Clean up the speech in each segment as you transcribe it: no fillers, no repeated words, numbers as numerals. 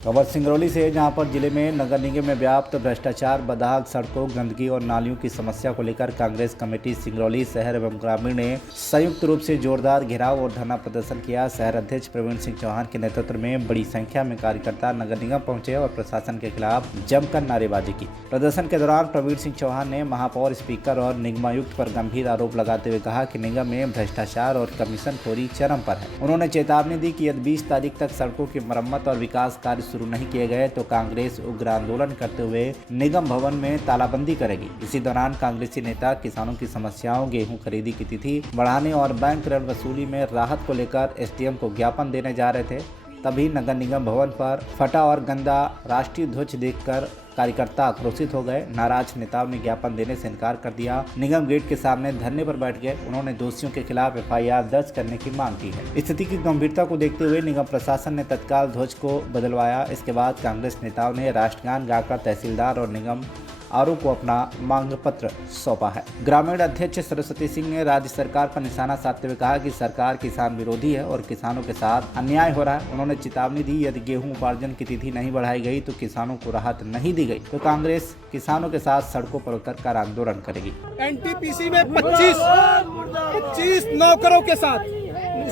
खबर सिंगरौली से है, जहां पर जिले में नगर निगम में व्याप्त भ्रष्टाचार, बदहाल सड़कों, गंदगी और नालियों की समस्या को लेकर कांग्रेस कमेटी सिंगरौली शहर एवं ग्रामीण ने संयुक्त रूप से जोरदार घेराव और धरना प्रदर्शन किया। शहर अध्यक्ष प्रवीण सिंह चौहान के नेतृत्व में बड़ी संख्या में कार्यकर्ता नगर निगम पहुंचे और प्रशासन के खिलाफ जमकर नारेबाजी की। प्रदर्शन के दौरान प्रवीण सिंह चौहान ने महापौर, स्पीकर और निगमायुक्त पर गंभीर आरोप लगाते हुए कहा कि निगम में भ्रष्टाचार और कमीशनखोरी चरम पर है। उन्होंने चेतावनी दी कि यदि 20 तारीख तक सड़कों की मरम्मत और विकास कार्य शुरू नहीं किए गए तो कांग्रेस उग्र आंदोलन करते हुए निगम भवन में तालाबंदी करेगी। इसी दौरान कांग्रेसी नेता किसानों की समस्याओं, गेहूं खरीदी की तिथि बढ़ाने और बैंक ऋण वसूली में राहत को लेकर एसडीएम को ज्ञापन देने जा रहे थे। तभी नगर निगम भवन पर फटा और गंदा राष्ट्रीय ध्वज देखकर कार्यकर्ता आक्रोशित हो गए। नाराज नेताओं ने ज्ञापन देने से इनकार कर दिया। निगम गेट के सामने धरने पर बैठ गए। उन्होंने दोषियों के खिलाफ एफआईआर दर्ज करने की मांग की है। स्थिति की गंभीरता को देखते हुए निगम प्रशासन ने तत्काल ध्वज को बदलवाया। इसके बाद कांग्रेस नेताओं ने राष्ट्रगान गाकर तहसीलदार और निगम आरोप को अपना मांग पत्र सौंपा है। ग्रामीण अध्यक्ष सरस्वती सिंह ने राज्य सरकार पर निशाना साधते हुए कहा कि सरकार किसान विरोधी है और किसानों के साथ अन्याय हो रहा है। उन्होंने चेतावनी दी, यदि गेहूं उपार्जन की तिथि नहीं बढ़ाई गई तो किसानों को राहत नहीं दी गई तो कांग्रेस किसानों के साथ सड़कों पर उतरकर आंदोलन करेगी। एनटीपीसी में 25 नौकरों के साथ,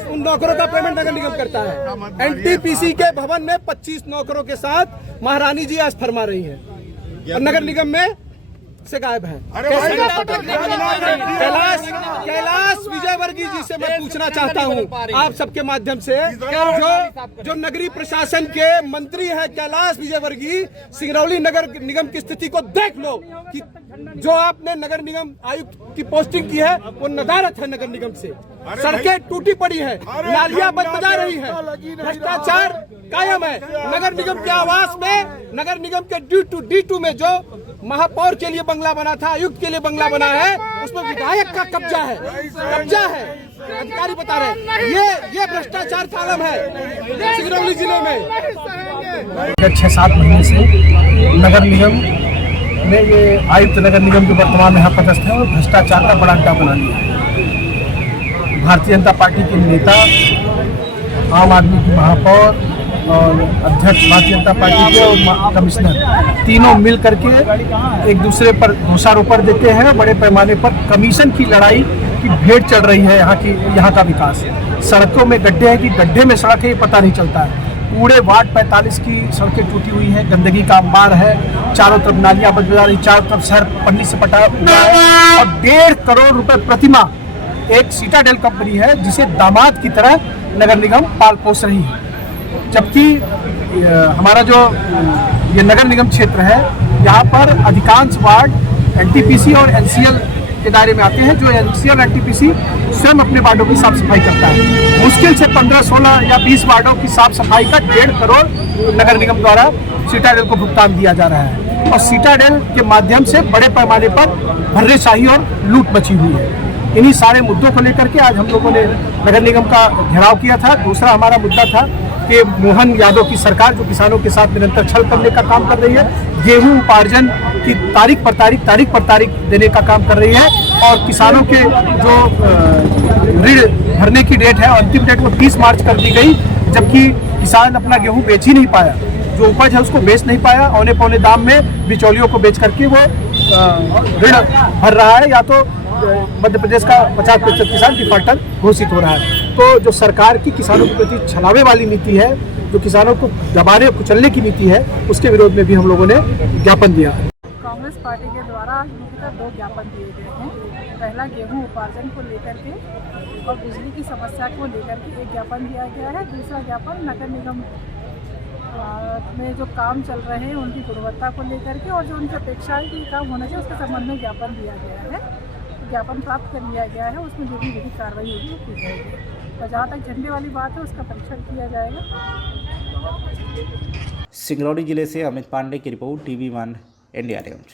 उन नौकरों का पेमेंट नगर निगम करता है। एनटीपीसी के भवन में 25 नौकरों के साथ महारानी जी आज फरमा रही है और नगर निगम में से गायब है। कैलाश विजयवर्गीय जी से मैं पूछना चाहता हूं आप सबके माध्यम से, जो नगरीय प्रशासन के मंत्री हैं कैलाश विजयवर्गीय, सिंगरौली नगर निगम की स्थिति को देख लो कि जो आपने नगर निगम आयुक्त की पोस्टिंग की है वो नदारत है नगर निगम से। सड़कें टूटी पड़ी है, नालियां बजा रही है, भ्रष्टाचार कायम है। नगर निगम के आवास में, नगर निगम के D2 में जो महापौर के लिए बंगला बना था, आयुक्त के लिए बंगला बना है, उसमें विधायक का कब्जा है। अधिकारी बता रहे ये भ्रष्टाचार का आलम है सिंगरौली जिले में। 6-7 महीने से नगर निगम में ये आयुक्त नगर निगम के वर्तमान में यहाँ पदस्थ है और भ्रष्टाचार का बड़ा अड्डा बना लिया है। भारतीय जनता पार्टी के नेता, आम आदमी की महापौर और अध्यक्ष भारतीय जनता पार्टी के और कमिश्नर तीनों मिल करके एक दूसरे पर दोषारोपण देते हैं। बड़े पैमाने पर कमीशन की लड़ाई की भेंट चढ़ रही है। यहाँ का विकास, सड़कों में गड्ढे हैं कि गड्ढे में सड़क है ये पता नहीं चलता है। पूरे वार्ड 45 की सड़कें टूटी हुई है, गंदगी का अंबार है, चारों तरफ नालियां बज जा रही, चारों तरफ शहर पन्नी से पटा हुआ है और 1.5 करोड़ रुपए प्रतिमाह एक सीटाडेल कंपनी है जिसे दामाद की तरह नगर निगम पाल पोस रही है। जबकि हमारा जो ये नगर निगम क्षेत्र है, यहाँ पर अधिकांश वार्ड एनटीपीसी और एनसीएल के दायरे में आते हैं। जो एनसीएल और एनटीपीसी स्वयं अपने वार्डों की साफ सफाई करता है। मुश्किल से 15, 16 या 20 वार्डों की साफ सफाई का 1.5 करोड़ नगर निगम द्वारा सीटाडेल को भुगतान दिया जा रहा है और सीटाडेल के माध्यम से बड़े पैमाने पर भर्रेशाही और लूट मची हुई है। इन्हीं सारे मुद्दों को लेकर के आज हम लोगों ने नगर निगम का घेराव किया था। दूसरा हमारा मुद्दा था कि मोहन यादव की सरकार जो किसानों के साथ निरंतर छल करने का काम कर रही है, गेहूं उपार्जन की तारीख पर तारीख देने का काम कर रही है और किसानों के जो ऋण भरने की डेट है, अंतिम डेट वो 30 मार्च कर दी गई। जबकि किसान अपना गेहूं बेच ही नहीं पाया, जो उपज है उसको बेच नहीं पाया। औने पौने दाम में बिचौलियों को बेच करके वो ऋण भर रहा है, या तो मध्य प्रदेश का 50% किसान डिफॉल्टर घोषित हो रहा है। तो जो सरकार की किसानों के प्रति छलावे वाली नीति है, जो किसानों को दबाने कुचलने की नीति है, उसके विरोध में भी हम लोगों ने ज्ञापन दिया। कांग्रेस पार्टी के द्वारा मुख्यतः 2 ज्ञापन दिए गए हैं। पहला गेहूं उपार्जन को लेकर के और बिजली की समस्या को लेकर के एक ज्ञापन दिया गया है। दूसरा ज्ञापन नगर निगम में जो काम चल रहे हैं उनकी गुणवत्ता को लेकर के और जो उनकी अपेक्षा है कि काम होना चाहिए उसके संबंध में ज्ञापन दिया गया है। ज्ञापन प्राप्त कर लिया गया है, उसमें जो भी विधिक कार्रवाई होगी वो की जाएगी। और जहाँ तक झंडे वाली बात है उसका परीक्षण किया जाएगा। सिंगरौली जिले से अमित पांडे की रिपोर्ट, TV1 इंडिया न्यूज।